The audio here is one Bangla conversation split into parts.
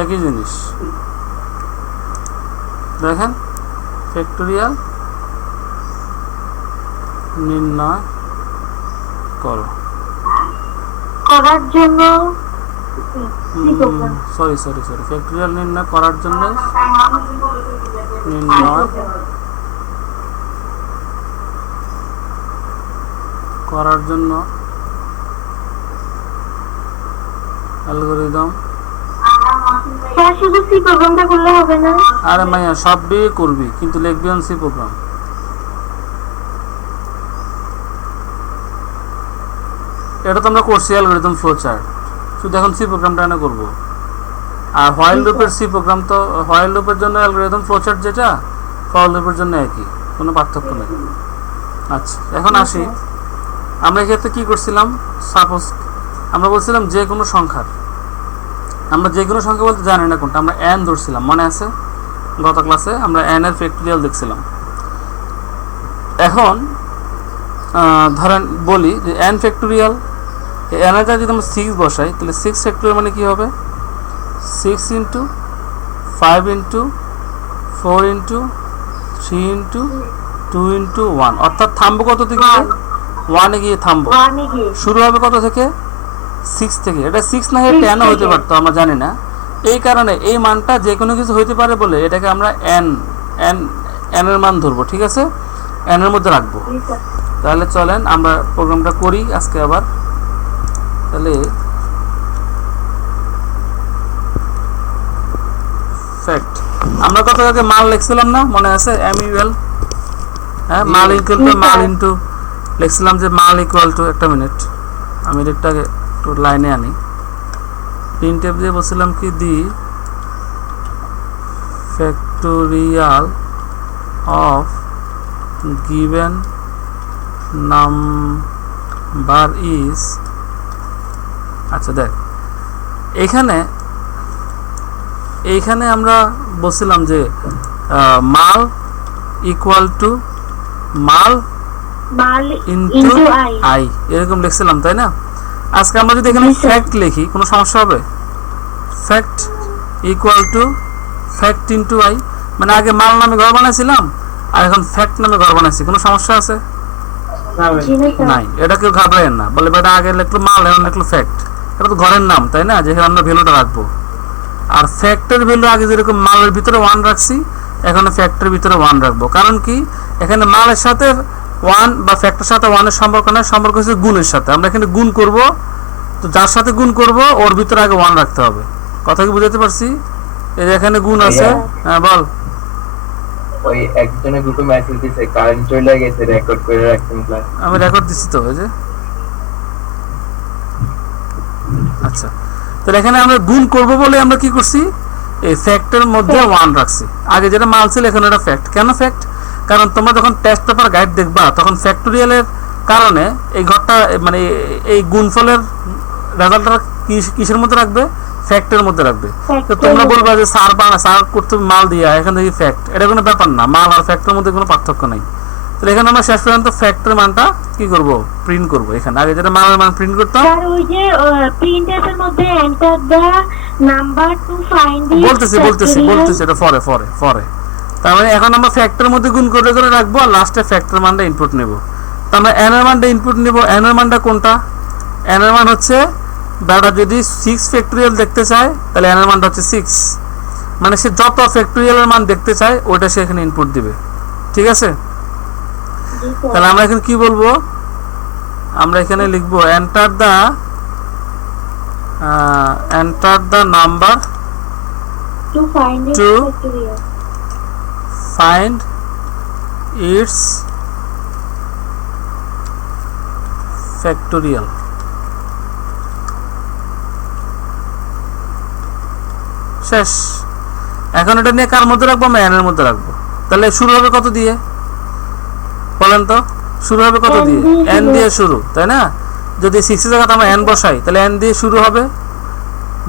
একই জিনিস। দেখেন ফ্যাক্টোরিয়াল নির্ণয় করো করার জন্য সরি ফ্যাক্টোরিয়াল নির্ণয় করার জন্য নির্ণয় করার জন্য অ্যালগরিদম। শুধু সি প্রোগ্রামটা করলে হবে না? আরে মাইয়া সবই করবি, কিন্তু লিখবি অন সি প্রোগ্রাম। এটা তো আমরা করছি অ্যালগরিদম ফ্লো চার্ট, শুধু এখন সি প্রোগ্রামটা না করব। আর হোয়াইল লুপের সি প্রোগ্রাম তো হোয়াইল লুপের জন্য অ্যালগরিদম ফ্লো চার্ট যেটা, ফর লুপের জন্য একই, কোনো পার্থক্য নেই। আচ্ছা এখন আসি, আমরা এক্ষেত্রে কি করছিলাম? সাপোজ আমরা বলছিলাম যে কোনো সংখ্যার, আমরা যে কোনো সংখ্যা বলতে জানি না কোনটা, আমরা এন ধরছিলাম, মনে আছে গত ক্লাসে আমরা এন এর ফ্যাক্টোরিয়াল দেখছিলাম। এখন ধরেন বলি যে এন ফ্যাক্টোরিয়াল, এন এর যদি আমরা 6 বসাই, তাহলে 6 ফ্যাক্টোরিয়াল মানে কি হবে? 6 into 5 into 4 into 3 into 2 into 1, অর্থাৎ থামবো কত থেকে? 1 এ গিয়ে থামবো। শুরু হবে কত থেকে? 6 থেকে। এটা 6 না হয়ে 10 হতে পারতো, আমরা জানি না। এই কারণে এই মানটা যে কোনো কিছু হইতে পারে বলে এটাকে আমরা এন এর মান ধরবো, ঠিক আছে? এন এর মধ্যে রাখবো। তাহলে চলেন আমরা প্রোগ্রামটা করি আজকে আবার। তাহলে ফ্যাক্ট আমরা কত আগে মান লিখছিলাম না, মনে আছে? এমইউএল, হ্যাঁ, মাল ইকুয়াল টু মাল ইনটু লিখছিলাম যে মাল ইকুয়াল টু, একটা মিনিট আমি এটাকে একটু লাইনে আনি। প্রিন্টএফ দিয়ে বলছিলাম কি, the factorial of given number is, আচ্ছা দেখ এইখানে আমরা বলছিলাম যে মাল ইকুয়াল টু মাল ইনটু আই, এরকম লিখছিলাম, তাই না? আজকে আমরা যদি এখানে ফ্যাক্ট লিখি কোনো সমস্যা হবে? Fact equal to fact into I, মানে আগে মাল নামে ঘর বানাইছিলাম আর এখন ফ্যাক্ট নামে ঘর বানাইছি, কোনো সমস্যা আছে? নাই। এটা কেউ ঘাবড়ায় না, বলে বেটা আগে লিখলো মাল এখন লিখলো ফ্যাক্ট, এটা তো ঘরের নাম, তাই না? যেখানে আমরা ভ্যালুটা রাখবো। আর ফ্যাক্টের ভ্যালু আগে যেরকম মালের ভিতরে 1 রাখছি, এখন ফ্যাক্টের ভিতরে 1 রাখবো। কারণ কি, এখানে মালের সাথে 1 বা ফ্যাক্টের সাথে 1 এর সম্পর্ক নয়, সম্পর্ক হচ্ছে গুণের সাথে। আমরা এখানে গুণ করব, তো যার সাথে গুণ করব ওর ভিতরে আগে 1 রাখতে হবে। কথা কি বুঝাতে পারছি? এই যে এখানে গুণ আছে, হ্যাঁ বল। ওই একজনে গ্রুপে মেসেজ দিছে কারেন্ট চলে গেছে, রেকর্ড করে রাখছেন ক্লাস। আমি রেকর্ড দিছি তো, এই যে। আচ্ছা, তো এখানে আমরা গুণ করব বলে আমরা কি করছি, এই ফ্যাক্টের মধ্যে 1 রাখছি। আগে যেটা মাল ছিল এখন এটা ফ্যাক্ট। কেন ফ্যাক্ট? কারণ তোমরা যখন টেস্ট পেপার গাইড দেখবা তখন ফ্যাক্টোরিয়ালের কারণে এই ঘরটা, মানে এই গুণফলের রেজাল্টটা কিসের মধ্যে রাখবে? ফ্যাক্টের মধ্যে রাখবে। তো তোমরা বলবা যে স্যার করতে মাল দিয়া, এখান থেকে ফ্যাক্ট, এটা কোনো ব্যাপার না। মাল আর ফ্যাক্টের মধ্যে কোনো পার্থক্য নাই। তো এখানে আমরা শেষ পর্যন্ত ফ্যাক্টের মানটা কি করব? প্রিন্ট করব। এখানে আগে যেটা মালের মান প্রিন্ট করতাম, স্যার ওই যে প্রিন্টএফ এর মধ্যে enter the number to find it, বলতেছি এটা পরে। তার মানে এখন আমরা ফ্যাক্টরের মধ্যে গুণ করে রাখবো আর লাস্টে ফ্যাক্টর মানটা ইনপুট নেব। তো আমরা এন এর মানটা ইনপুট নেব। এন এর মানটা কোনটা? এন এর মান হচ্ছে, বেটা যদি 6 ফ্যাক্টোরিয়াল দেখতে চায় তাহলে এন এর মানটা হচ্ছে 6, মানে সে যত ফ্যাক্টোরিয়ালের মান দেখতে চায় ওইটা সে এখানে ইনপুট দিবে, ঠিক আছে? তাহলে আমরা এখানে কি বলবো? আমরা এখানে লিখবো enter the number to find its factorial. শেষ। এখন এটা নিয়ে কার মধ্যে রাখবো? আমরা এন এর মধ্যে রাখবো। তাহলে শুরু হবে কত দিয়ে বলেন তো? শুরু হবে কত দিয়ে? এন দিয়ে শুরু, তাই না? যদি 6 এর জায়গায় আমরা এন বসাই তাহলে এন দিয়ে শুরু হবে,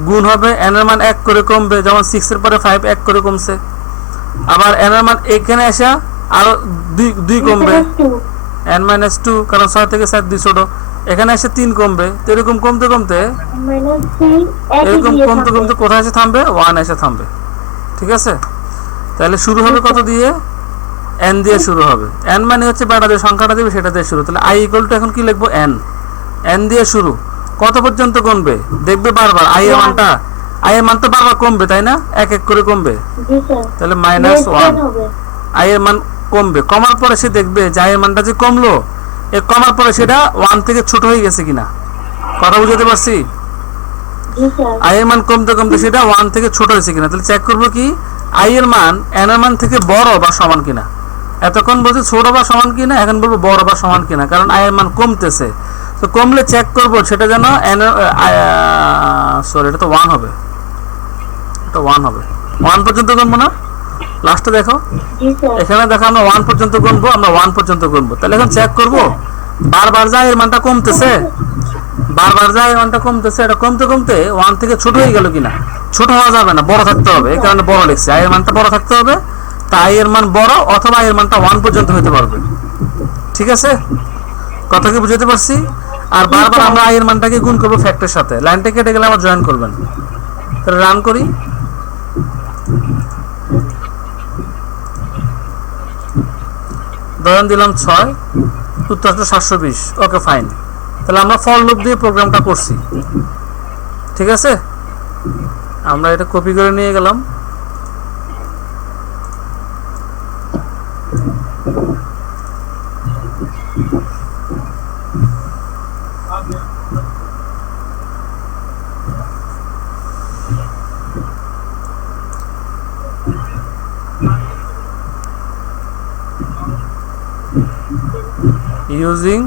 গুণ হবে, এন এর মান 1 করে কমবে, যেমন 6 এর পরে 5 1 করে কমছে। আবার এন এর মান এখানে আসা আরো 2 কমবে, n - 2, কারণ 6 থেকে 7 2 ছোট, এখানে এসে 3 কমবে, তো এরকম কমতে কমতে -3 একই এরকম দিয়ে কমতে থাকবে। কমতে কোথায় এসে থামবে? 1 এসে থামবে। ঠিক আছে, তাহলে শুরু হবে কত দিয়ে? n দিয়ে শুরু হবে। n মানে হচ্ছে বাটা যে সংখ্যাটা দিবে সেটা দিয়ে শুরু। তাহলে i ইকুয়াল টু এখন কি লিখবো? n। n দিয়ে শুরু, কত পর্যন্ত কমবে দেখবে বারবার। i এর মানটা, i এর মান তো বারবার কমবে তাই না, এক এক করে কমবে। জি স্যার। তাহলে -1 -1 হবে। i এর মান কমবে, কমার পরে সে দেখবে যে i এর মানটা যে কমলো, এ কমার পরে সেটা 1 থেকে ছোট হয়ে গেছে কিনা। কথা বুঝতে পারছি? জি স্যার। i এর মান কমতে কমতে সেটা 1 থেকে ছোট হয়েছে কিনা। তাহলে চেক করবো কি i এর মান n এর মান থেকে বড় বা সমান কিনা। এতক্ষণ বলছি ছোট বা সমান কিনা, এখন বলবো বড় বা সমান কিনা, কারণ i এর মান কমতেছে। তো কমলে চেক করবো সেটা যেন n সরি এটা তো 1 হবে, এটা 1 হবে। 1 পর্যন্ত গুনবো না, লাস্টে দেখো জি স্যার। এখানে দেখো আমরা 1 পর্যন্ত গুনবো, আমরা 1 পর্যন্ত গুনবো। তাহলে এখন চেক করবো বারবার যা এর মানটা কমতেছে, বারবার যা এর মানটা কমতেছে, এটা কমতে কমতে 1 থেকে ছোট হয়ে গেল কিনা। ছোট হওয়া যাবে না, বড় থাকতে হবে, এই কারণে বড় লিখছি। i এর মানটা বড় থাকতে হবে, তাই এর মান বড় অথবা i এর মানটা 1 পর্যন্ত হতে পারবে। ঠিক আছে, কথা কি বুঝতে পারছি? আর বারবার আমরা i এর মানটাকে গুণ করবো ফ্যাক্টরের সাথে। লাইনটা কেটে গেলে আবার জয়েন করবেন। তাহলে রান করি, ধরেন দিলাম 6, উত্তর আসলো 720। Okay fine. তাহলে আমরা ফর লুপ দিয়ে প্রোগ্রামটা করছি। ঠিক আছে, আমরা এটা কপি করে নিয়ে গেলাম। using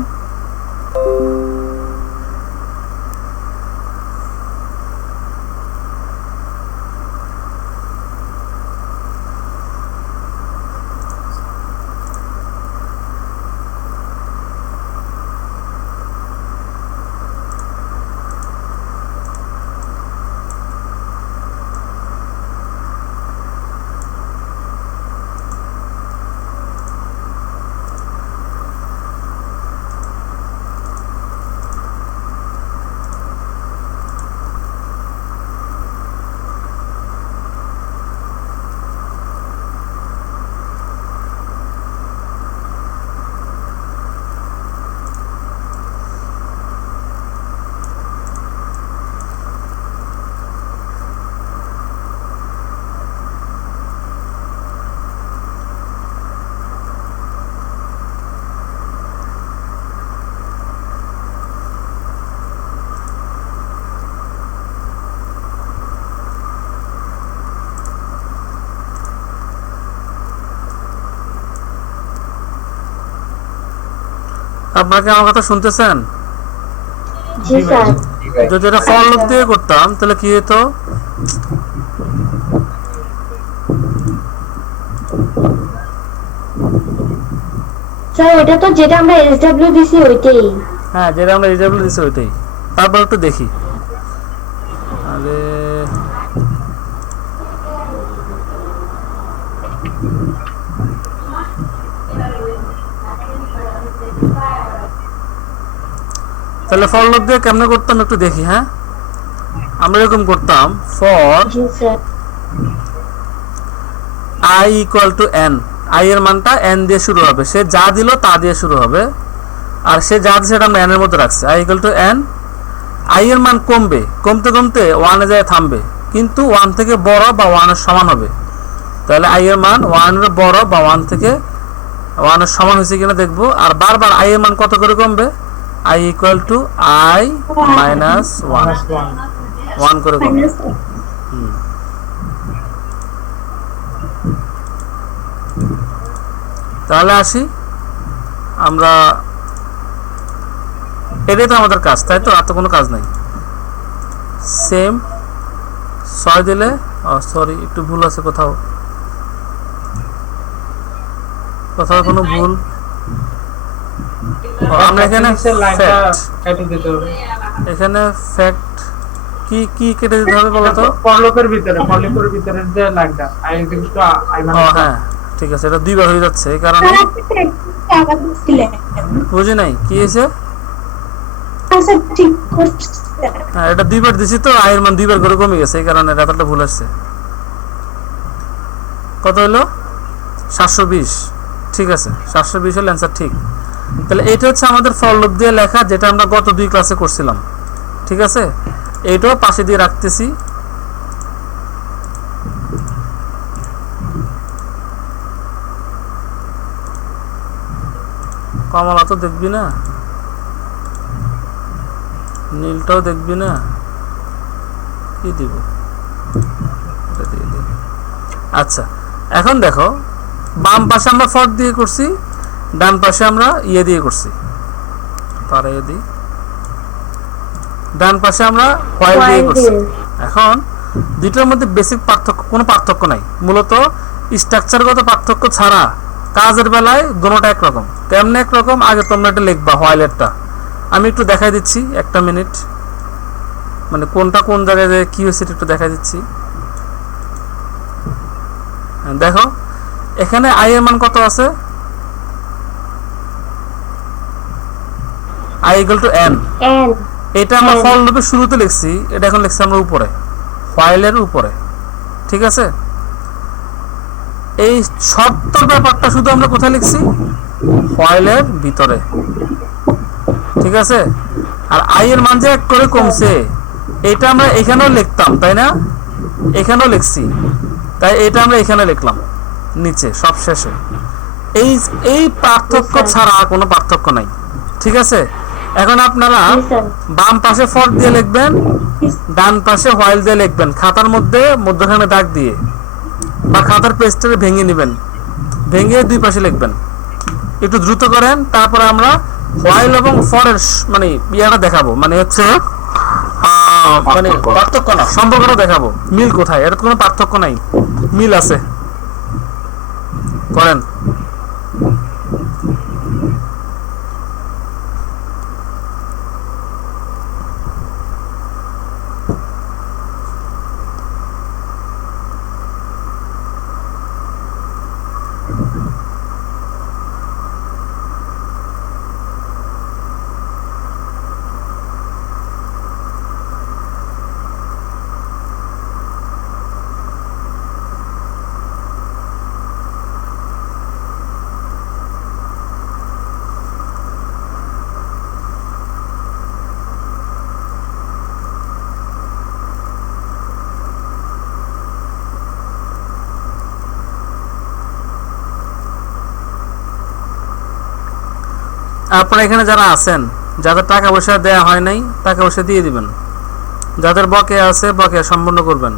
আপনারা কি আমার কথা শুনতেছেন? জি স্যার। যদি এটা ফর লুপ দিয়ে করতাম তাহলে কি হতো? স্যার এটা তো যেটা আমরা এসডব্লিউ দিছি ওইটাই। হ্যাঁ, যেটা আমরা রিজেবল দিছি ওইটাই। তারপর একটু দেখি। আরে তাহলে ফর লুপ দিয়ে কেমনে করতাম একটু দেখি। হ্যাঁ, আমরা এরকম করতাম for G sir. i equal to n। i এর মানটা n দিয়ে শুরু হবে, সে যা দিল তা দিয়ে শুরু হবে, আর সে যা দিচ্ছে সেটা আমরা n এর মধ্যে রাখছি। i equal to n। i এর মান কমবে, কমতে কমতে 1 এ যায় থামবে, কিন্তু 1 থেকে বড় বা 1 এর সমান হবে। তাহলে i এর মান 1 এর বড় বা 1 থেকে 1 এর সমান হয়েছে কিনা দেখবো। আর বারবার i এর মান কত করে কমবে? i equal to i minus 1, 1 করে কমবে। তাহলে আসি আমরা, এটাই তো আমাদের কাজ, তাই তো? আর তো কোনো কাজ নাই। সেম 6 দিলে, সরি একটু ভুল আছে কোথাও, কোথাও কোনো ভুল। আমরা এখানে এখানে ফ্যাক্ট কি কি কেটে দিতে হবে বলো তো? ফরলুপের ভিতরে যে লাইনটা i ইকুয়াল টু i ও হ্যাঁ ঠিক আছে, এটা দুইবার হয়ে যাচ্ছে এই কারণে। বুঝি নাই কি হয়েছে? আনসার ঠিক করছে। হ্যাঁ, এটা দুইবার দিছি তো, আয়ের মান দুইবার করে কমে গেছে, এই কারণে রেজাল্টটা ভুল আসছে। কত হলো? 720। ঠিক আছে, 720 হলো অ্যান্সার ঠিক। তাহলে এটা হচ্ছে আমাদের ফর লুপ দিয়ে লেখা, যেটা আমরা গত 2 ক্লাসে করছিলাম। ঠিক আছে, এইটাও পাশে দিয়ে রাখতেছি। কমলা তো দেখবি না, নীলটাও দেখবি না, কি দিব? এটা দিয়ে দিই। আচ্ছা, এখন দেখো, বাম পাশে আমরা ফর দিয়ে করছি, ডান পাশে আমরা ইয়ে দিয়ে করছি, তার ইয়ে দিই, ডান পাশে আমরা হোয়াইল দিয়ে করছি। এখন দুইটার মধ্যে বেসিক পার্থক্য, কোনো পার্থক্য নাই, মূলত স্ট্রাকচারগত পার্থক্য ছাড়া কাজের বেলায় দুটোটা একরকম। কেমনে একরকম? আগে তোমরা এটা লিখবা হোয়াইলেরটা, আমি একটু দেখাই দিচ্ছি, একটা মিনিট, মানে কোনটা কোন জায়গায় কি হয়েছে একটু দেখাই দিচ্ছি। দেখো এখানে আই এর মান কত আছে? i equal to n। এটা আমরা ফর লুপের শুরুতে লিখছি, এটা এখন লিখছি আমরা উপরে, হোয়াইলের উপরে। ঠিক আছে, এই শর্তের ব্যাপারটা শুধু আমরা কোথায় লিখছি? হোয়াইলের ভিতরে। ঠিক আছে, আর আই এর মান যে এক করে কমছে, এটা আমরা এখানেও লিখতাম, তাই না? এখানেও লিখছি, তাই এটা আমরা এখানে লিখলাম নিচে সব শেষে। এই পার্থক্য ছাড়া আর কোনো পার্থক্য নাই। ঠিক আছে, এখন আপনারা বাম পাশে ফর দিয়ে লিখবেন, ডান পাশে হোয়াইল দিয়ে লিখবেন, খাতার মধ্যে মধ্যখানে দাগ দিয়ে, বা খাতার পেজটা ভেঙে নেবেন, ভেঙে দুই পাশে লিখবেন। একটু দ্রুত করেন, তারপরে আমরা হোয়াইল এবং ফরের মানে ইয়াটা দেখাবো, মানে হচ্ছে মানে পার্থক্য না, সম্পর্কটা দেখাবো, মিল কোথায়। এটা কোনো পার্থক্য নাই, মিল আছে। করেন। আপনারা এখানে যারা আছেন, যাদের টাকা পয়সা দেয়া হয় নাই, টাকা পয়সা দিয়ে দিবেন। যাদের বকেয়া আছে, বকেয়া সম্পূর্ণ করবেন।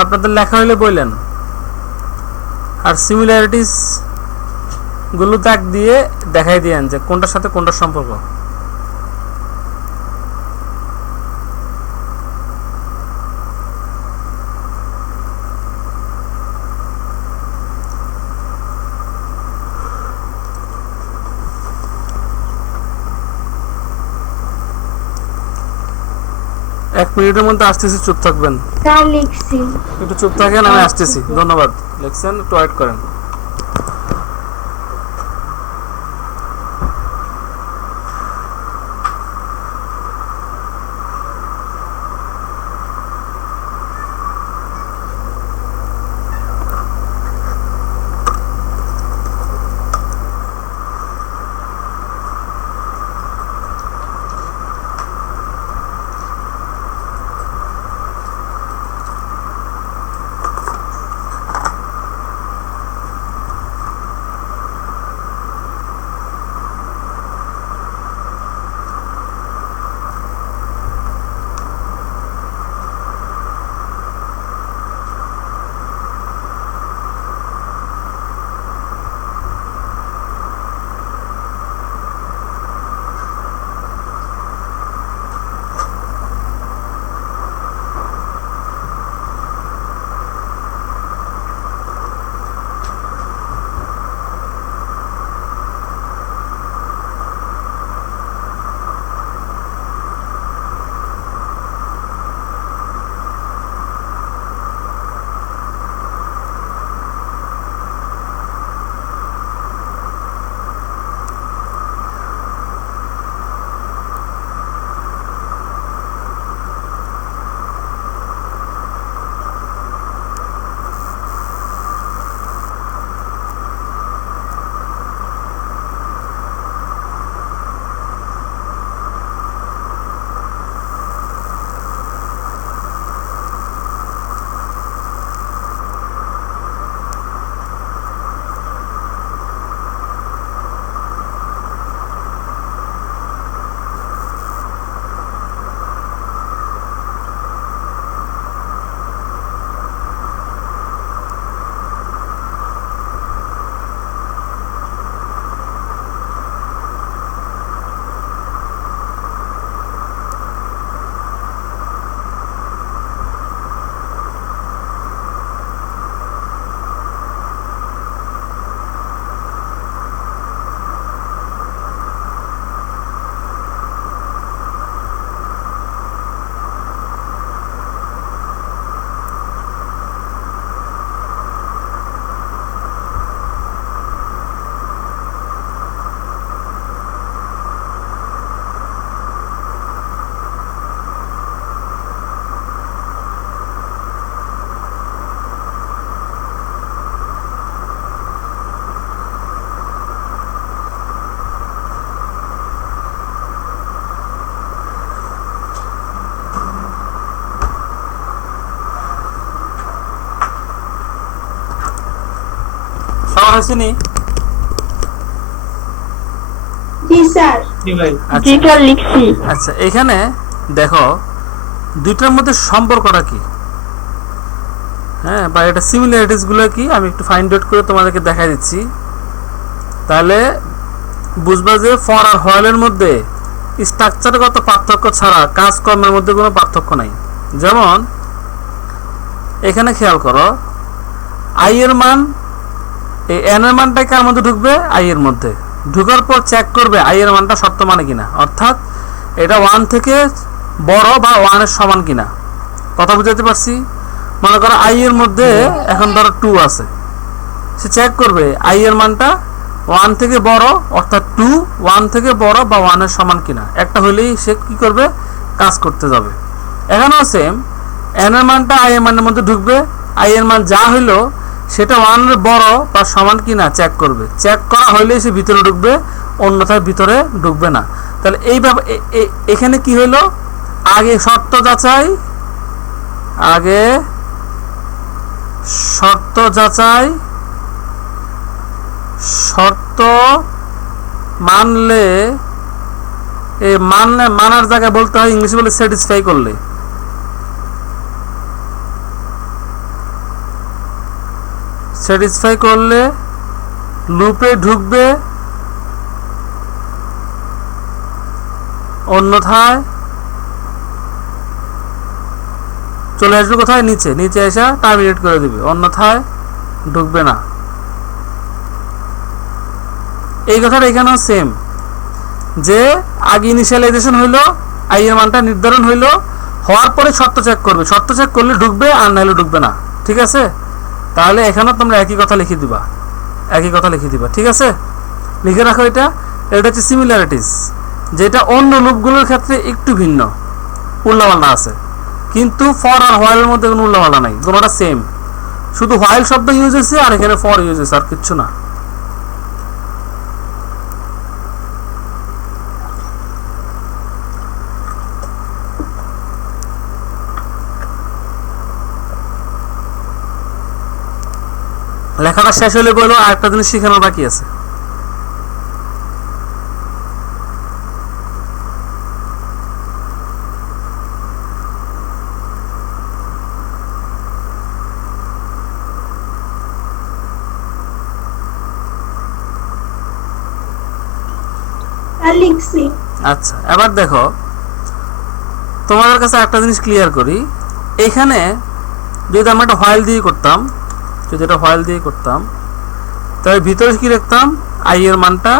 আপনাদের লেখা হইলে বললেন, আর সিমিলারিটিস গুলো দাগ দিয়ে দেখাই দিয়েন যে কোনটার সাথে কোনটার সম্পর্ক। এক মিনিটের মধ্যে আসতেছি, চুপ থাকবেন। স্যার লিখছি। একটু চুপ থাকেন, আমি আসতেছি। ধন্যবাদ। লিখছেন, একটু ওয়েট করেন। হয়েছেনি? জি স্যার। জি ভাই। জি স্যার লিখছি। আচ্ছা, এখানে দেখো দুইটার মধ্যে সম্পর্কটা কি, হ্যাঁ, বা এটা সিমিলারিটিস গুলো কি আমি একটু ফাইন্ড আউট করে তোমাদেরকে দেখাই দিচ্ছি। তাহলে বুঝবা যে ফর আর হোয়াইলের মধ্যে স্ট্রাকচারগত পার্থক্য ছাড়া কাজকর্মের মধ্যে কোনো পার্থক্য নাই। যেমন এখানে খেয়াল করো, আই এর মান, এই এন এর মানটা কার মধ্যে ঢুকবে? আই এর মধ্যে। ঢুকার পর চেক করবে আই এর মানটা সত্য মানে কিনা, অর্থাৎ এটা 1 থেকে বড় বা 1 এর সমান কিনা। কথা বুঝাতে পারছি? মনে করো আই এর মধ্যে এখন ধরো 2 আছে, সে চেক করবে আই এর মানটা 1 থেকে বড়, অর্থাৎ 2 1 থেকে বড় বা 1 এর সমান কিনা। একটা হইলেই সে কি করবে? কাজ করতে যাবে। এখানেও সেম, এন এর মানটা আই এর মানের মধ্যে ঢুকবে, আই এর মান যা হইলো সেটা 1 এর বড় বা সমান কিনা চেক করবে। চেক করা হইলেই সে ভিতরে ঢুকবে, অন্যথায় ভিতরে ঢুকবে না। তাহলে এই এখানে কি হইলো? আগে শর্ত যাচাই, আগে শর্ত যাচাই, শর্ত মানলে, এই মানার জায়গায় বলতে হয় ইংলিশে বলে স্যাটিসফাই করলে। স্যাটিসফাই করলে লুপে ঢুকবে, অন্যথায় চলে আসবে কোথায়, নিচে। নিচে এসে টার্মিনেট করে দিবে, অন্যথায় ঢুকবে না। এই কথাটা এখানেও সেম, যে আগে ইনিশিয়ালাইজেশন হইলো, আই এর মানটা নির্ধারণ হইলো, হওয়ার পরে শর্ত চেক করবে, শর্ত চেক করলে ঢুকবে, আর নাহলে ঢুকবে না। ঠিক আছে? তাহলে এখানেও তোমরা একই কথা লিখে দিবা, একই কথা লিখে দিবা। ঠিক আছে, লিখে রাখো। এটা হচ্ছে সিমিলারিটিস, যেটা অন্য লুপগুলোর ক্ষেত্রে একটু ভিন্ন, উল্লাপাল্টা আছে, কিন্তু ফর আর হোয়াইলের মধ্যে কোনো উল্লাপাল্টা নাই, দুটোটা সেম, শুধু হোয়াইল শব্দ ইউজ হয়েছে আর এখানে ফর ইউজ হয়েছে, আর কিচ্ছু না। লেখাটা শেষ হলে বলো আরেকটা জিনিস শেখানোর বাকি আছে। লিখছি। আচ্ছা, এবার দেখো তোমাদের কাছে একটা জিনিস ক্লিয়ার করি। এখানে যদি আমরা একটা হোয়াইল দিয়ে করতাম, যদি এটা হোয়াইল দিয়ে করতাম, তাহলে ভিতরে কি লিখতাম, আই এর মানটা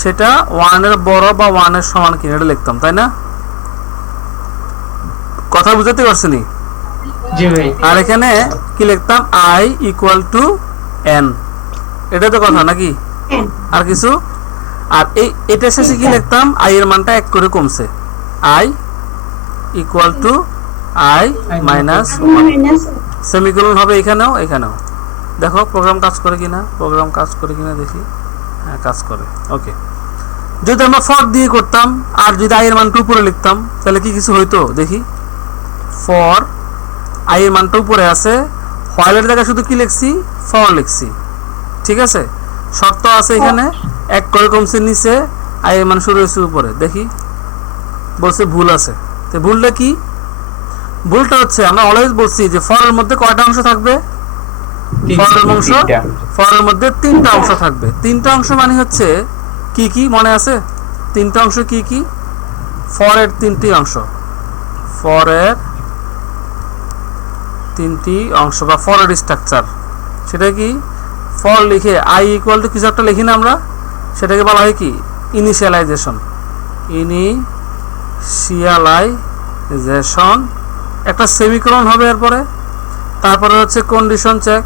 সেটা 1 এর বড় বা 1 এর সমান কিনা এটা লিখতাম, তাই না? কথা বুঝাতে পারছি নি? জি ভাই। আর এখানে কি লিখতাম, আই ইকুয়াল টু এন, এটা তো কথা নাকি? আর কিছু? আর এটা শেষে কি লিখতাম, আই এর মানটা 1 করে কমছে, I equal to I minus 1, semicolon হবে এখানেও, এখানেও। দেখো প্রোগ্রাম কাজ করে কিনা, প্রোগ্রাম কাজ করে কিনা দেখি। হ্যাঁ, কাজ করে। ওকে, যদি আমরা ফর দিয়ে করতাম আর যদি আই এর মানটা উপরে লিখতাম, তাহলে কি কিছু হইতো দেখি। ফর আই এর মানটা উপরে আছে, হোয়াইলের জায়গায় শুধু কি লিখছি, ফর লিখছি। ঠিক আছে, শর্ত আছে এখানে 1 করে কমছে নিচে, আই এর মান শুরু হয়েছে উপরে। দেখি, বলছে ভুল আছে। তো ভুলটা কি? ভুলটা হচ্ছে আমরা অলওয়েজ বলছি যে ফরের মধ্যে কয়টা অংশ থাকবে, ফরের মধ্যে 3টা অংশ থাকবে। 3টা অংশ মানে হচ্ছে কি কি মনে আছে? 3টা অংশ কি কি? ফরের 3টি অংশ, ফরের 3টি অংশ বা ফরের স্ট্রাকচার। সেটা কি? ফর লিখে আই ইকুয়াল টু কিছু একটা লিখি না আমরা, সেটাকে বলা হয় কি, ইনিশিয়ালাইজেশন। ইনিশিয়ালাইজেশন, একটা সেমিকোলন হবে এরপরে, তারপরে হচ্ছে কন্ডিশন চেক,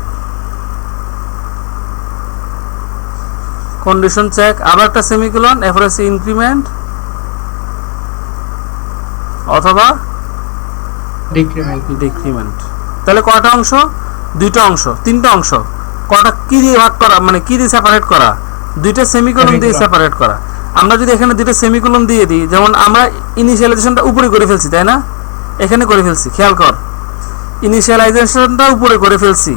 কন্ডিশন চেক, আবার একটা সেমিকোলন, এরপরে হচ্ছে ইনক্রিমেন্ট অথবা ডিক্রিমেন্ট। তাহলে কয়টা অংশ? 2টা অংশ, 3টা অংশ। কয়টা কি দিয়ে ভাগ করা, মানে কি দিয়ে সেপারেট করা? 2টা সেমিকোলন দিয়ে সেপারেট করা। আমরা যদি এখানে 2টা সেমিকোলন দিয়ে দিই, যেমন আমরা ইনিশিয়ালাইজেশনটা উপরে করে ফেলছি, তাই না? এখানে করে ফেলছি, খেয়াল কর, ইনিশিয়ালাইজেশনটা উপরে করে ফেলছি,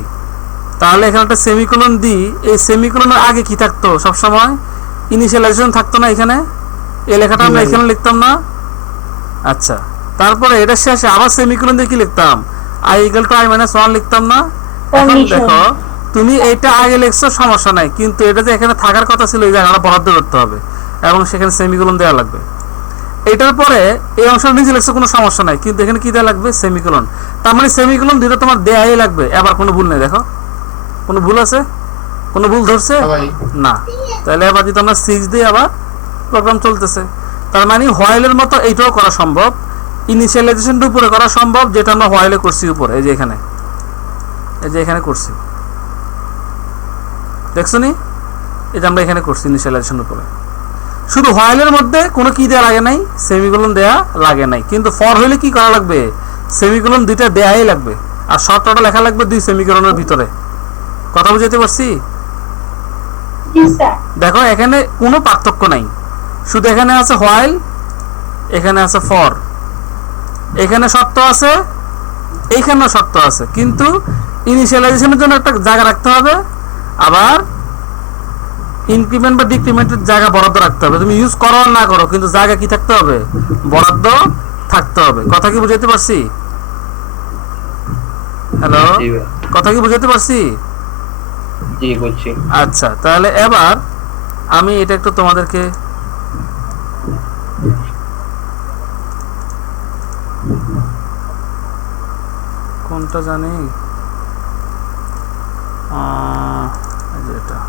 তাহলে এখানে একটা সেমিকোলন দিই। এই সেমিকোলনের আগে কি থাকতো? সবসময় ইনিশিয়ালাইজেশন থাকতো না এখানে, এই লেখাটা আমরা এখানে লিখতাম না? আচ্ছা, তারপরে এটা শেষে আবার সেমিকোলন দিয়ে কি লিখতাম, I equal to I minus 1 লিখতাম না? এখন দেখো তুমি এইটা আগে লিখছো, সমস্যা নাই, কিন্তু এটা যে এখানে থাকার কথা ছিল, এই জায়গাটা বরাদ্দ করতে হবে এবং সেখানে সেমিকোলন দেওয়া লাগবে। এটার পরে এই অংশটা নিচে লিখছো, কোনো সমস্যা নাই, কিন্তু এখানে কি দেওয়া লাগবে, সেমিকোলন। তার মানে সেমিকোলন দুটো তোমার দেয়াই লাগবে। এবার কোনো ভুল নেই, দেখো কোনো ভুল আছে, কোনো ভুল ধরছে না? তাহলে এবার যদি আমরা 6 দিই, আবার প্রোগ্রাম চলতেছে। তার মানে হোয়াইলের মতো এইটাও করা সম্ভব, ইনিশিয়ালাইজেশনটা উপরে করা সম্ভব, যেটা আমরা হোয়াইলে করছি উপরে, এই যে এখানে, এই যে এখানে করছি, দেখছো নি? এটা আমরা এখানে করছি ইনিশিয়ালাইজেশন উপরে। শুধু হোয়াইলের মধ্যে কোনো কি দেয়া লাগে নাই, সেমিকোলন দেয়া লাগে নাই, কিন্তু ফর হইলে কি করা লাগবে, সেমিকোলন 2টা দেয়াই লাগবে, আর শর্তটা লেখা লাগবে 2 সেমিকোলনের ভিতরে। কথা বুঝাতে পারছি? দেখো এখানে কোনো পার্থক্য নাই, শুধু এখানে আছে হোয়াইল, এখানে আছে ফর, এখানে শর্ত আছে, এইখানেও শর্ত আছে, কিন্তু ইনিশিয়ালাইজেশনের জন্য একটা জায়গা রাখতে হবে, আবার ইনক্রিমেন্ট বা ডিক্রিমেন্টের জায়গা বরাদ্দ রাখতে হবে। তুমি ইউজ করো আর না করো, কিন্তু জায়গা কি থাকতে হবে, বরাদ্দ থাকতে হবে। কথা কি বুঝাতে পারছি? হ্যালো, কথা কি বুঝাতে পারছি? জি বুঝছি। আচ্ছা, তাহলে এবার আমি এটা একটু তোমাদেরকে কোনটা জানি, এই যে এটা।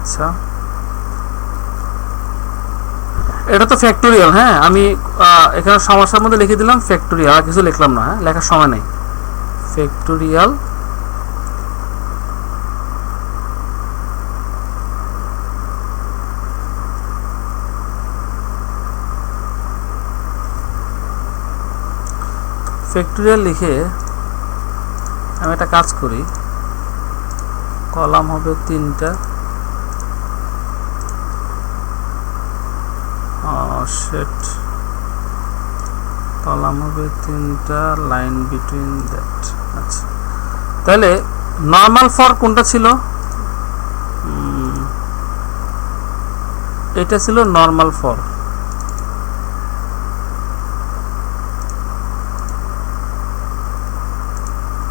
আচ্ছা, এটা তো ফ্যাক্টোরিয়াল। হ্যাঁ, আমি এখানে সমস্যার মধ্যে লিখে দিলাম ফ্যাক্টোরিয়াল, আর কিছু লিখলাম না। হ্যাঁ, লেখার সময় নেই। ফ্যাক্টোরিয়াল ফ্যাক্টোরিয়াল লিখে আমি একটা কাজ করি, কলাম হবে 3টা, সেট কলাম হবে 3টা, লাইন বিটুইন দ্যাট। আচ্ছা, তাহলে নর্মাল ফর কোনটা ছিল? এটা ছিল নর্মাল ফর।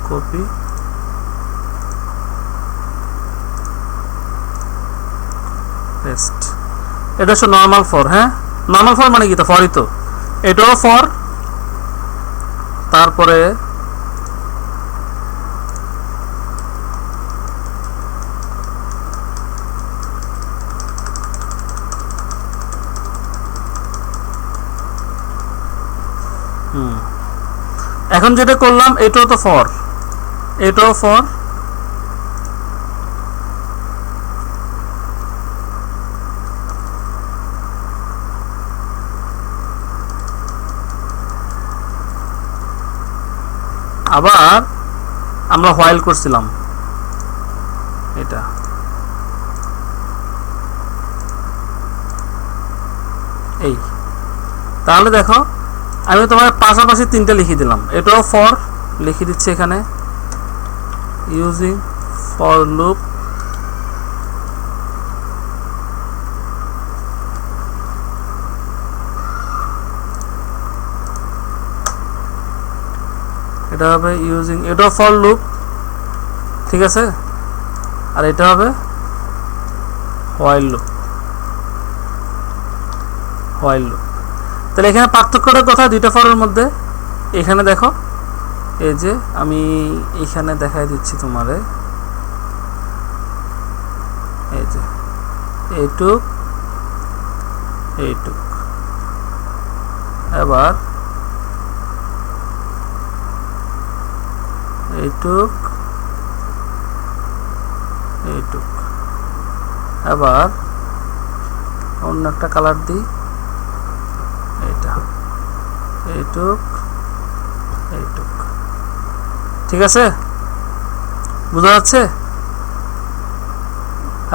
Copy, paste. এটা হচ্ছে নর্মাল ফর। হ্যাঁ, নর্মাল ফর মানে কি? তো ফরই তো, এটাও ফর। তারপরে এখন যেটা করলাম এটাও তো ফর, এটাও ফর। আবার আমরা হোয়াইল করছিলাম এটা। এই তাহলে দেখো, আমি তোমার পাশাপাশি 3টা লিখে দিলাম। এটাও ফর লিখে দিচ্ছি এখানে, ইউজিং ফর লুপ। এটা হবে ইউজিং, এটাও ফর লুপ, ঠিক আছে। আর এটা হবে হোয়াইল লুপ, হোয়াইল লুপ। তাহলে এখানে পার্থক্যটা কোথায় 2টা ফরের মধ্যে? এখানে দেখো, এই যে আমি এখানে দেখাই দিচ্ছি তোমারে, এই যে এইটুক এইটুক। এবার এইটুক এইটুক। এবার অন্য একটা কালার দিই, এইটা এইটুক এইটুক। ঠিক আছে, বোঝা যাচ্ছে?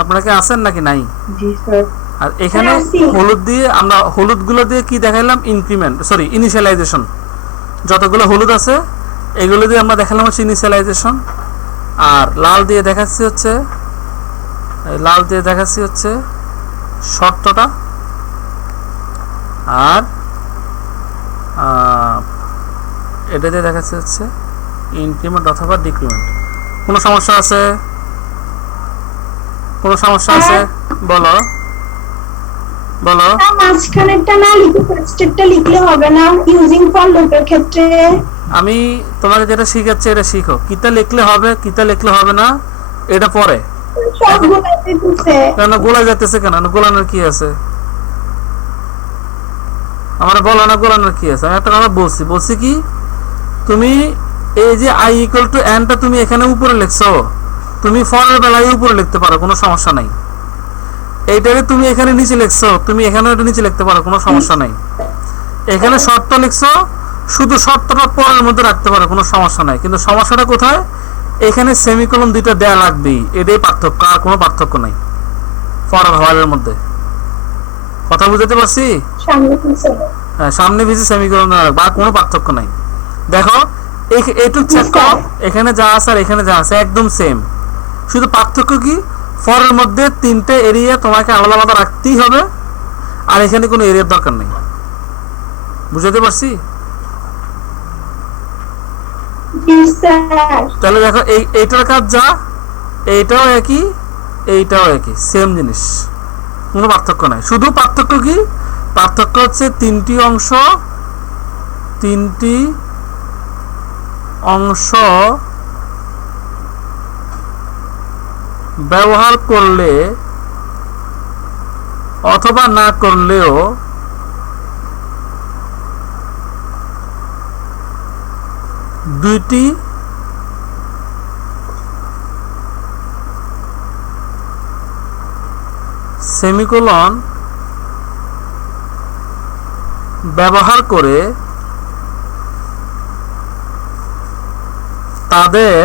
আপনারা কি আছেন নাকি নাই? জি স্যার। আর এখানে হলুদ দিয়ে, আমরা হলুদগুলো দিয়ে কি দেখাইলাম? Increment, sorry initialisation. যতগুলো হলুদ আছে এগুলো দিয়ে আমরা দেখালাম হচ্ছে ইনিশিয়ালাইজেশন। আর লাল দিয়ে দেখাচ্ছি হচ্ছে, লাল দিয়ে দেখাচ্ছি হচ্ছে শর্তটা। আর এটা দিয়ে দেখাচ্ছি হচ্ছে ইনক্রিমেন্ট অথবা ডিক্রিমেন্ট। কোনো সমস্যা আছে? কোনো সমস্যা আছে? বলো বলো। মাঝখানেরটা না লিখে ফার্স্টেরটা লিখলে হবে না ইউজিং ফর লুপের ক্ষেত্রে? আমি তোমাকে যেটা শিখাচ্ছি এটা শিখো। কিতা লিখলে হবে, কিতা লিখলে হবে না এটা পরে। কেন গোলা যাইতেছে? কেন গোলানোর কি আছে? আমার বলো না গোলানোর কি আছে। আমি একটা কথা বলছি কি, তুমি এই যে i ইকুয়াল টু n টা তুমি এখানে উপরে লিখছো, তুমি ফরের বেলায় উপরে লিখতে পারো, কোনো সমস্যা নাই। এইটাকে তুমি এখানে নিচে লিখছো, তুমি এখানে এটা নিচে লিখতে পারো, কোনো সমস্যা নাই। এখানে শর্ত লিখছো, শুধু শর্তটা পরের মধ্যে রাখতে পারো, কোনো সমস্যা নাই। কিন্তু সমস্যাটা কোথায়? এখানে সেমিকোলন 2টা দেয়া লাগবেই, এটাই পার্থক্য, আর কোনো পার্থক্য নাই ফর আর হোয়াইলের মধ্যে। কথা বুঝতে পারছি? হ্যাঁ, সামনে পিছে সেমিকোলন রাখবা, আর কোনো পার্থক্য নাই। দেখো এইটুক চেক করো, এখানে যা আছে আর এখানে যা আছে একদম সেম। শুধু পার্থক্য কি? ফরের মধ্যে 3টে এরিয়া তোমাকে আলাদা আলাদা রাখতেই হবে, আর এখানে কোনো এরিয়ার দরকার নেই। বুঝতে পারছি? তাহলে দেখো এইটার কাজ যা, এইটাও একই, এইটাও একই, সেম জিনিস, কোনো পার্থক্য নাই। শুধু পার্থক্য কি? পার্থক্য হচ্ছে তিনটি অংশ ব্যবহার করলে অথবা না করলেও দুইটি সেমিকোলন ব্যবহার করে তাদের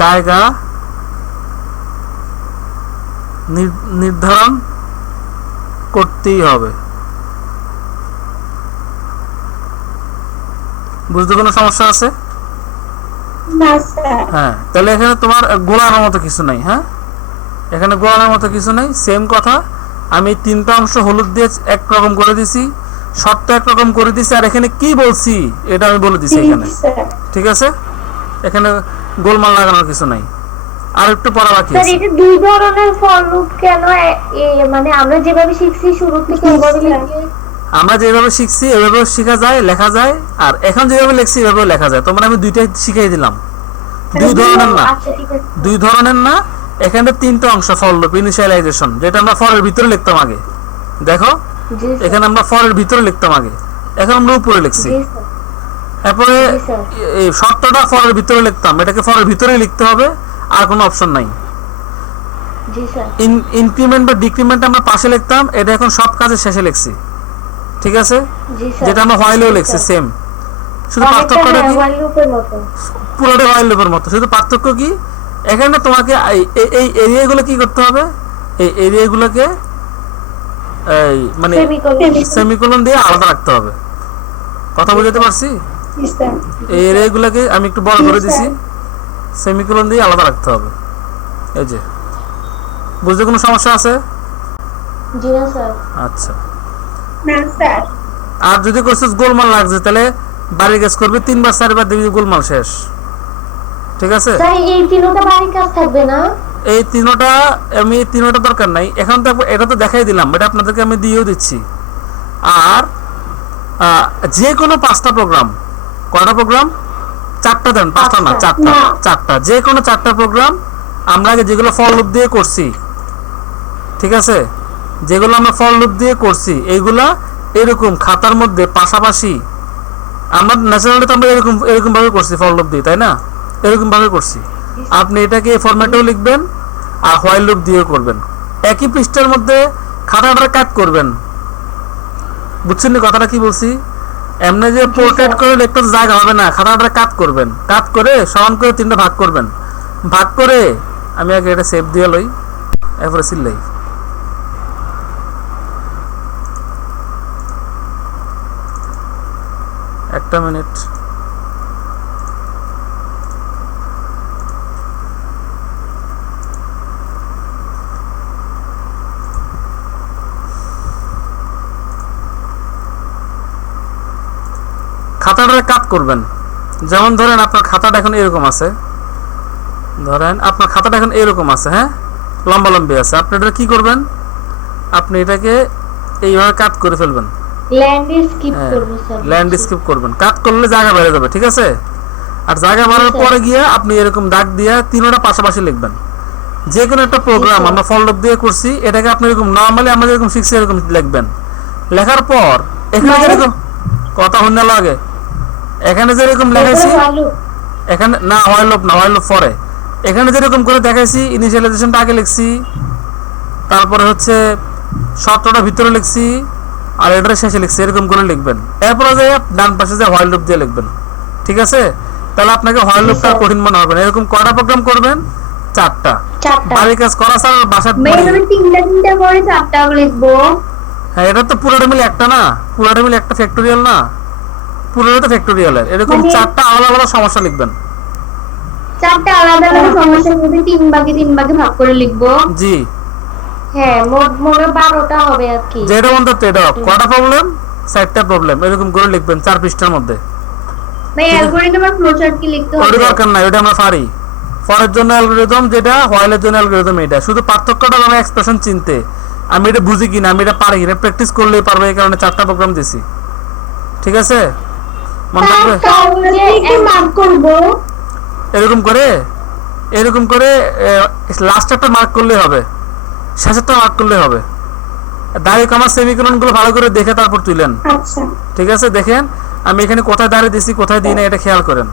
জায়গা নির্ধারণ করতেই হবে। বুঝতে কোনো সমস্যা আছে? না স্যার। হ্যাঁ, তাহলে এখানে তোমার গোলানোর মতো কিছু নাই। হ্যাঁ, এখানে গোলানোর মতো কিছু নাই, সেম কথা। আমি তিনটা অংশ হলুদ দিয়ে একরকম করে দিছি, শর্ত একরকম করে দিছি, আর এখানে কি বলছি এটা আমি বলে দিছি এখানে। ঠিক আছে, এখানে গোলমাল লাগানোর কিছু নাই। আর একটু পড়া বাকি স্যার আছে। এটা দুই ধরনের ফর লুপ কেন? মানে আমরা যেভাবে শিখছি শুরু থেকে ওভাবে লিখলে আমরা যেভাবে শিখছি এভাবে শেখা যায়, লেখা যায়, আর এখন যেভাবে লিখছি এভাবে লেখা যায়। তোমরা আমি দুইটাই শিখিয়ে দিলাম, দুই ধরনের না, আচ্ছা ঠিক আছে। দুই ধরনের না। এখানে তিনটা অংশ ফর লুপ, ইনিশিয়ালাইজেশন, যেটা আমরা ফরের ভিতরে লিখতাম আগে। দেখো জি স্যার। এখানে আমরা ফরের ভিতরে লিখতাম আগে, এখন আমরা উপরে লিখছি। জি স্যার। তারপরে জি স্যার। এই শর্তটা ফরের ভিতরে লিখতাম, এটাকে ফরের ভিতরে লিখতে হবে, আর কোনো অপশন নাই। জি স্যার। ইনক্রিমেন্ট বা ডিক্রিমেন্ট আমরা পাশে লিখতাম, এটা এখন সব কাজের শেষে লিখছি। ঠিক আছে, জি স্যার। যেটা আমরা হোয়াইলেও লিখছি সেম, শুধু পার্থক্যটা কি? ওয়াইল লুপের মতো। পুরোটা হোয়াইল লুপের মতো, শুধু পার্থক্য কি? এখানে তোমাকে এই এরিয়াগুলো কি করতে হবে? এই এরিয়াগুলোকে এই মানে সেমিকোলন দিয়ে আলাদা রাখতে হবে। কথা বুঝতে পারছি? জি স্যার। এই এরিয়াগুলোকে আমি একটু বড় করে দিছি, সেমিকোলন দিয়ে আলাদা রাখতে হবে। এই যে, বুঝতে কোনো সমস্যা আছে? জি না স্যার। আচ্ছা, না স্যার। আর যদি কোর্সেস গোলমাল লাগছে তাহলে বাড়ি কাজ করবে, 3 বার 4 বার দেখবি গোলমাল শেষ। ঠিক আছে, স্যার এই তিনটা বাড়ি কাজ থাকবে না? এই তিনোটা আমি তিনোটা দরকার নাই, এখন তো এটা তো দেখাই দিলাম, এটা আপনাদেরকে আমি দিয়েও দিচ্ছি। আর যে কোনো 5টা প্রোগ্রাম, কয়টা প্রোগ্রাম? 4টা দেন, 5টা না, 4টা, যে কোনো 4টা প্রোগ্রাম আমরা আগে যেগুলো ফর লুপ দিয়ে করছি, ঠিক আছে, যেগুলো আমরা ফর লুপ দিয়ে করছি এইগুলা এরকম খাতার মধ্যে পাশাপাশি, আমরা ন্যাচারালি তো আমরা এরকম ভাবে করছি ফর লুপ দিয়ে, তাই না? এরকম ভাবে করছি। আপনি এটাকে ফরম্যাটেও লিখবেন আর হোয়াইল লুপ দিয়েও করবেন, একই পৃষ্ঠার মধ্যে খাতাটা কাট করবেন। বুঝছেন না কথাটা কি বলছি? এমনি যে পোর্ট্রেট করে লিখতে জায়গা হবে না, খাতাটা কাট করবেন, কাট করে সমান করে 3টা ভাগ করবেন। ভাগ করে আমি আগে এটা সেভ দিয়ে লই, এরপরে সিলাই। একটা মিনিট। খাতাটা কাট করবেন। যেমন ধরেন আপনার খাতাটা এখন এরকম আছে, হ্যাঁ, লম্বা লম্বি আছে। আপনি এটা কি করবেন? আপনি এটাকে এইভাবে কাট করে ফেলবেন, ল্যান্ড স্কিপ করবেন। কাট করলে জায়গা বেড়ে যাবে, ঠিক আছে? আর জায়গা বাড়ার পরে গিয়ে আপনি এরকম দাগ দিয়ে তিনটা পাশাপাশি লিখবেন। যে কোনো একটা প্রোগ্রাম আমরা ফর লুপ দিয়ে করছি, এটাকে আপনি এরকম নরমালি আমরা যেরকম শিখছি এরকম লিখবেন। লেখার পর এখানে যেরকম কথা হন্য লাগে, এখানে যেরকম লেখাইছি, এখানে না হোয়াইল লুপ না, হোয়াইল লুপ পরে। এখানে যেরকম করে দেখাইছি, ইনিশিয়ালাইজেশনটা আগে লিখছি, তারপরে হচ্ছে শর্তটা ভিতরে লিখছি, আর এটা শেষে লিখছি, এরকম করে লিখবেন। এরপরে যে ডান পাশে যে হোয়াইল লুপ দিয়ে লিখবেন, ঠিক আছে? তাহলে আপনাকে হোয়াইল লুপটা কঠিন মনে হবে না। এরকম কয়টা প্রোগ্রাম করবেন? 4টা। বাড়ির কাজ করা ছাড়া বাসার তিনটা করে 4টা লিখবো। হ্যাঁ, এটা তো পুরোটা মিলে একটা না, পুরোটা মিলে একটা ফ্যাক্টোরিয়াল না, পুরোটা তো ফ্যাক্টোরিয়ালের। এরকম 4টা আলাদা আলাদা সমস্যা লিখবেন। 4টা আলাদা আলাদা সমস্যার মধ্যে 3 ভাগে ভাগ করে লিখবো। জি হ্যাঁ, মোট 12টা হবে আর কি। যেটা বলতে এটা কয়টা প্রবলেম? 4টা প্রবলেম, এরকম করে লিখবেন 4 পৃষ্ঠার মধ্যে। ভাই অ্যালগরিদম আর ফ্লোচার্ট কি লিখতে ওটা হবে? দরকার নাই, ওটা আমরা পারি। ফরের জন্য অ্যালগরিদম যেটা, হোয়াইলের জন্য অ্যালগরিদম এটা। শুধু পার্থক্যটা আমরা এক্সপ্রেশন চিনতে, আমি এটা বুঝি কিনা, আমি এটা পারি কিনা, প্র্যাকটিস করলেই পারবো, এই কারণে 4টা প্রোগ্রাম দিছি। ঠিক আছে, মনে থাকবে? তাহলে কি মার্ক করব? এরকম করে লাস্ট একটা মার্ক করলেই হবে, শেষেরটা মার্ক করলেই হবে। দাঁড়ি কমা সেমিকোলন গুলো ভালো করে দেখে তারপর তুলেন। আচ্ছা ঠিক আছে, দেখেন আমি এখানে কোথায় দাঁড়িয়ে দিছি, কোথায় দিই না, এটা খেয়াল করেন।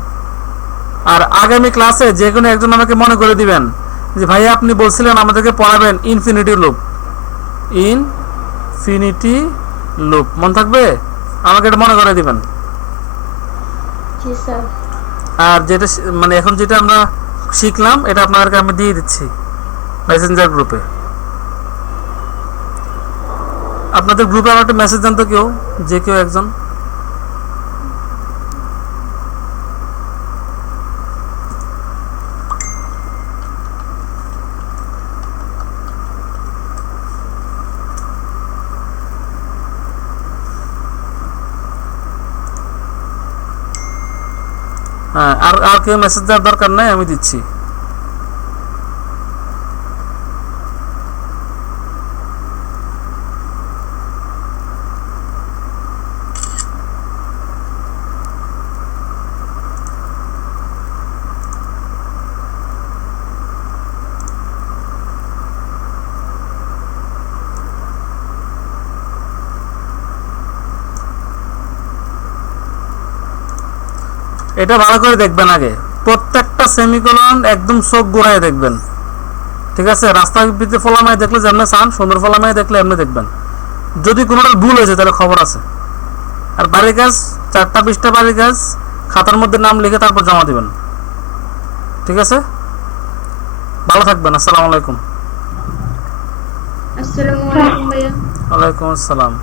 আর আগামী ক্লাসে যে কোনো একজন আমাকে মনে করে দিবেন যে ভাইয়া আপনি বলছিলেন আমাদেরকে পড়াবেন ইনফিনিটি লুপ। ইনফিনিটি লুপ মনে থাকবে? আমাকে এটা মনে করে দিবেন। জি স্যার। আর যেটা মানে এখন যেটা আমরা শিখলাম এটা আপনাদেরকে আমি দিয়ে দিচ্ছি মেসেঞ্জার গ্রুপে। আপনাদের গ্রুপে আমার একটা মেসেজ দেন তো কেউ, যে কেউ একজন। হ্যাঁ, আর কেউ মেসেজ দেওয়ার দরকার নাই, আমি দিচ্ছি। এটা ভালো করে দেখবেন, আগে প্রত্যেকটা সেমিকোলন একদম চোখ গোড়ায় দেখবেন। ঠিক আছে, রাস্তার ভিতরে ফলামায় দেখলে যেমন চান, সুন্দর ফলামায় দেখলে এমনি দেখবেন। যদি কোনোটা ভুল হয়েছে তাহলে খবর আছে। আর বাড়ির কাজ 4টা 20টা বাড়ির কাজ খাতার মধ্যে নাম লিখে তারপর জমা দিবেন। ঠিক আছে, ভালো থাকবেন। আসসালামু আলাইকুম। আসসালামু আলাইকুম ভাইয়া। ওয়ালাইকুম আসসালাম।